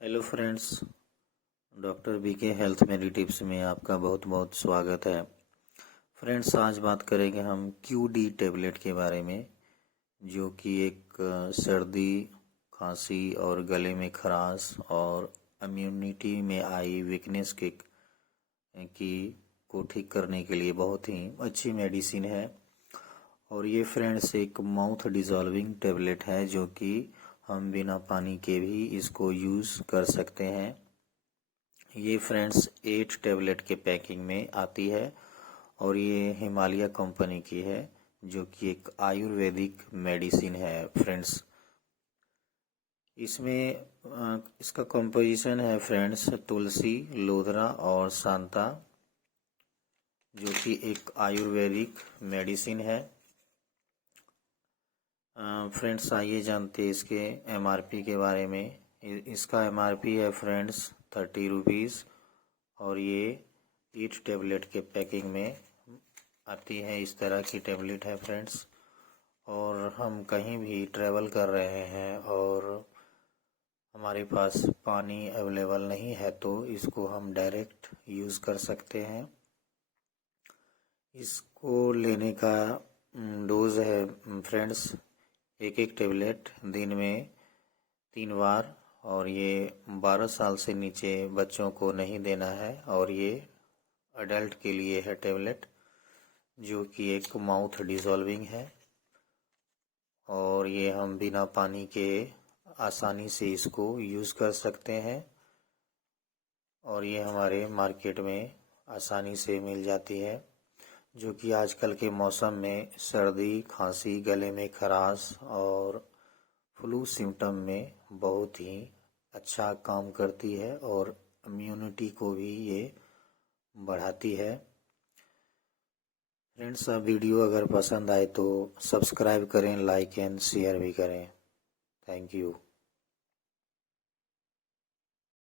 Hello friends, doctor B K health medi tips में आपका बहुत बहुत स्वागत है। फ्रेंड्स, आज बात करेंगे हम क्यूडी टेबलेट के बारे में, जो कि एक सर्दी, खांसी और गले में खराश और इम्यूनिटी में आई वीकनेस की को ठीक करने के लिए बहुत ही अच्छी मेडिसिन है। और ये फ्रेंड्स एक माउथ डिजॉल्विंग टेबलेट है, जो कि हम बिना पानी के भी इसको यूज़ कर सकते हैं। ये फ्रेंड्स 8 टेबलेट के पैकिंग में आती है और ये हिमालय कंपनी की है, जो कि एक आयुर्वेदिक मेडिसिन है फ्रेंड्स। इसमें इसका कंपोजिशन है फ्रेंड्स तुलसी, लोधरा और सांता, जो कि एक आयुर्वेदिक मेडिसिन है। फ्रेंड्स, आइए जानते हैं इसके एमआरपी के बारे में। इसका एमआरपी है फ्रेंड्स 30 रुपीज़ और ये 8 टेबलेट के पैकिंग में आती है। इस तरह की टेबलेट है फ्रेंड्स। और हम कहीं भी ट्रैवल कर रहे हैं और हमारे पास पानी अवेलेबल नहीं है, तो इसको हम डायरेक्ट यूज़ कर सकते हैं। इसको लेने का डोज है फ्रेंड्स एक टेबलेट दिन में 3 बार, और ये 12 साल से नीचे बच्चों को नहीं देना है। और ये अडल्ट के लिए है टेबलेट, जो कि एक माउथ डिजॉल्विंग है और ये हम बिना पानी के आसानी से इसको यूज़ कर सकते हैं। और ये हमारे मार्केट में आसानी से मिल जाती है, जो कि आजकल के मौसम में सर्दी, खांसी, गले में खराश और फ्लू सिम्टम में बहुत ही अच्छा काम करती है और इम्यूनिटी को भी ये बढ़ाती है। फ्रेंड्स, वीडियो अगर पसंद आए तो सब्सक्राइब करें, लाइक एंड शेयर भी करें। Thank you.